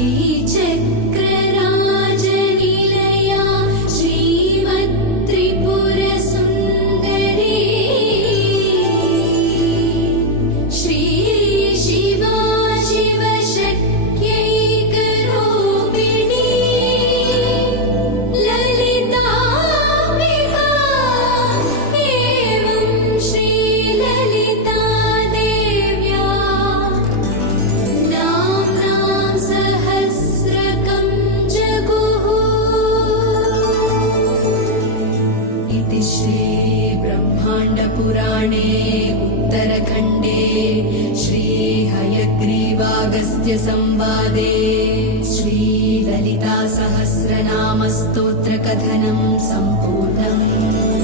श्रीचक्रराजनिलया श्रीमत्त्रिपुरसुन्दरी श्रीशिवा शिवशक्त्यैकरूपिणी ललिताम्बिका एवं श्रीललिता देव्या नाम्नां सहस्रकं जगुः। इति श्रीब्रह्माण्डपुराणे उत्तरखण्डे श्रीहयग्रीवागस्त्यसंवादे श्रीललितासहस्रनामस्तोत्रकथनं सम्पूर्णम्।